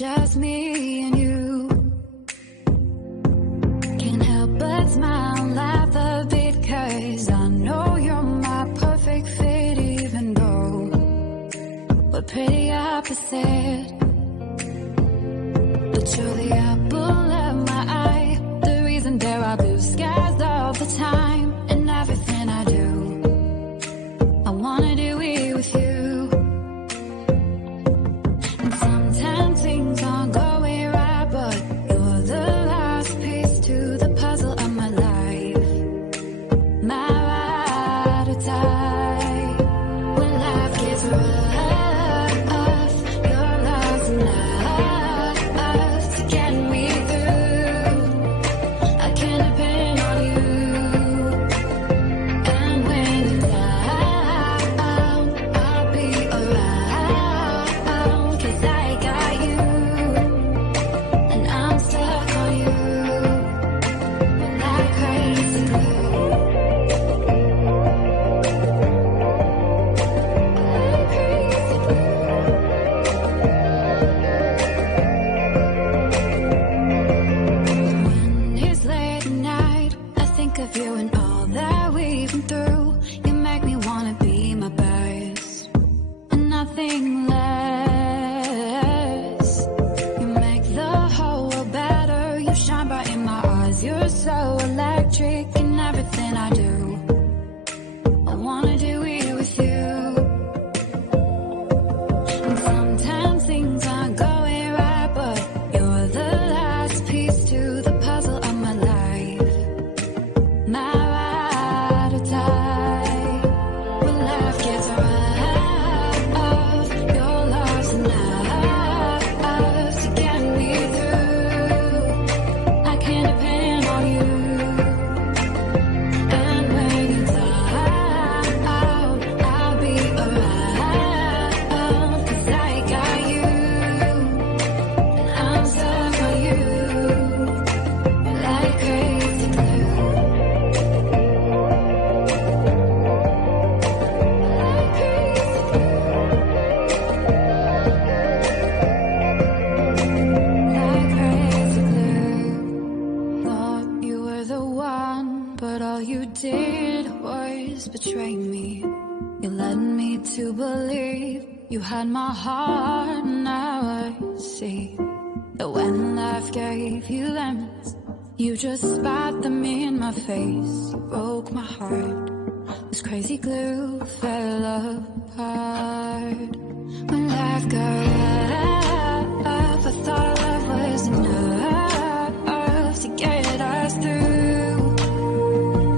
just me and you. Can't help but smile, laugh a bit, 'cause I know you're my perfect fit, even though we're pretty opposite. But you're the apple of my eye, the reason there are blue skies all the time. And everything I do, I wanna do it with you. And sometimes things aren't going right, but you're the last piece to the puzzle of my life. My ride or die. When life gets rough, your love's enough to get me through. I can depend on you. And when you're down, I'll be around, 'cause I got you. And I'm stuck on you like crazy glue. When it's late at night, I think of you and all that we've been through. You make me wanna be my best and nothing less. You make the whole world better. You shine bright in my eyes. You're so electric in everything I do. I wanna do it with you. And sometimes things aren't going right, but you're the last piece to the puzzle of my life. My ride or die. When life gets rough, your love's enough to get me through. I can depend on you. And when you're down, I'll be around, 'cause I got you. And I'm stuck on you like crazy glue. Like crazy glue. Thought you were the one, but all you did was betray me. You led me to believe you had my heart. Now I see that when life gave you lemons, you just spat them in my face. You broke my heart. This crazy glue fell apart. When life got rough, I thought love was enough to get us through.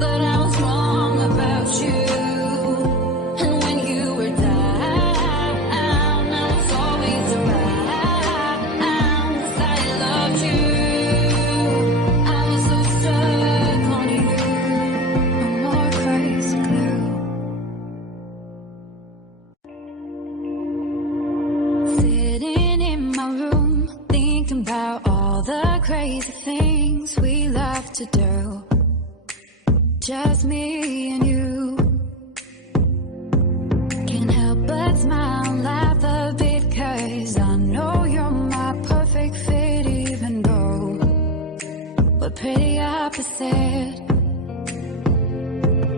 But I was wrong about you. And when you were down, I was always around, 'cause I loved you. I was so stuck on you. No more crazy glue. Sitting in my room, thinking about all the crazy things we love to do. Just me and you. Can't help but smile, laugh a bit, 'cause I know you're my perfect fit, even though we're pretty opposite.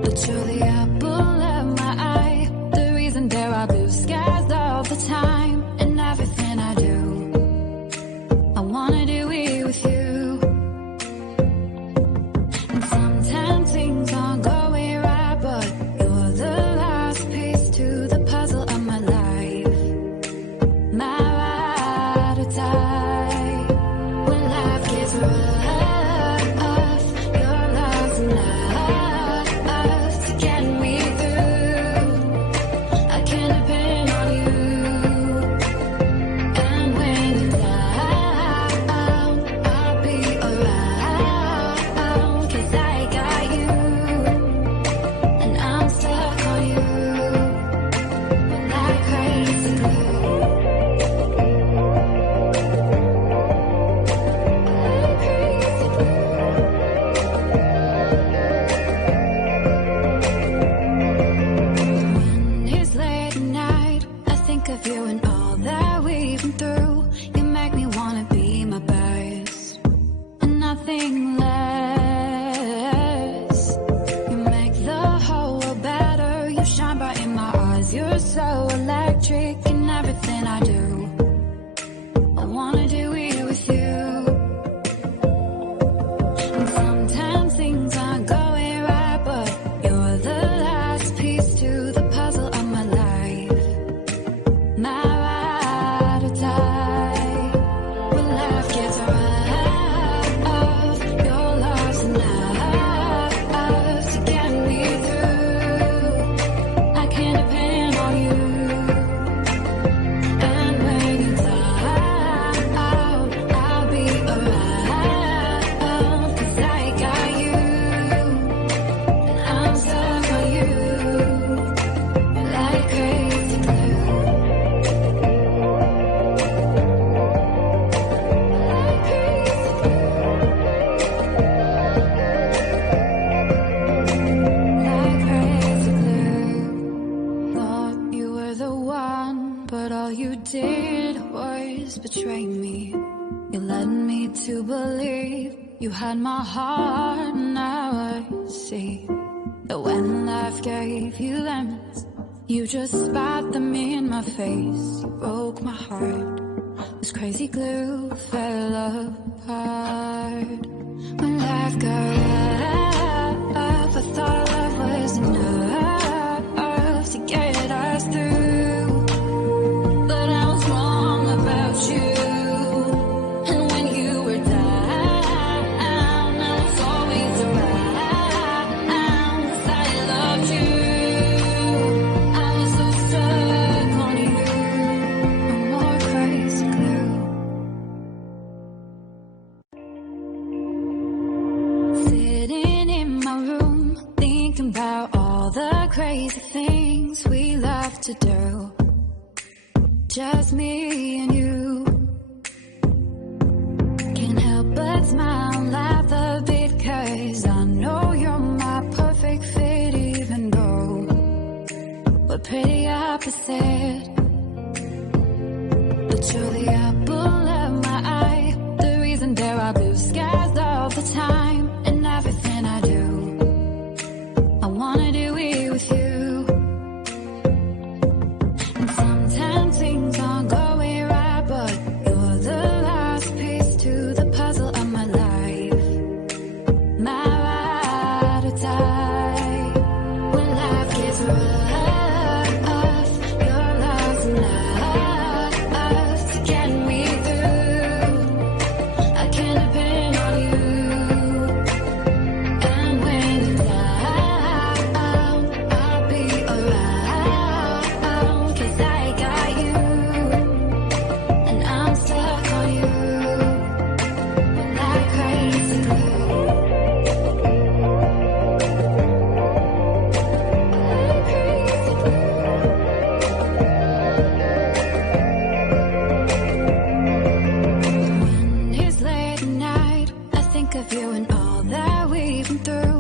But you're the apple of my eye, the reason there are blue skies all the time. And everything I do, I wanna do it with you. And sometimes things aren't going right, but you're the last piece to the puzzle of my life. My ride or die. When life gets rough, your love's enough to get You had my heart, now I see that when life gave you lemons, you just spat them in my face. You broke my heart. This crazy glue fell apart. When life got rough, I thought love was enough to get us through. But I was wrong about you. And when you were down, I was always around, 'cause I loved you. I was so stuck on you. No more crazy glue. Sitting in my room, thinking about all the crazy things we love to do. Just me and you. Can't help but smile and laugh a bit, 'cause I know you're my perfect fit, even though we're pretty opposite. But you're the apple of my eye, the reason there are blue skies all the time. And everything I do, I wanna do it with you. And sometimes things aren't going right, but you're the last piece to the puzzle of my life. My ride or die. When life gets rough, your love's enough to get me through. I can depend on you. And when you're down, I'll be around, 'cause I got you. And I'm stuck on you like crazy glue. Like crazy glue. When it's late at night, I think of you and all that we've been through.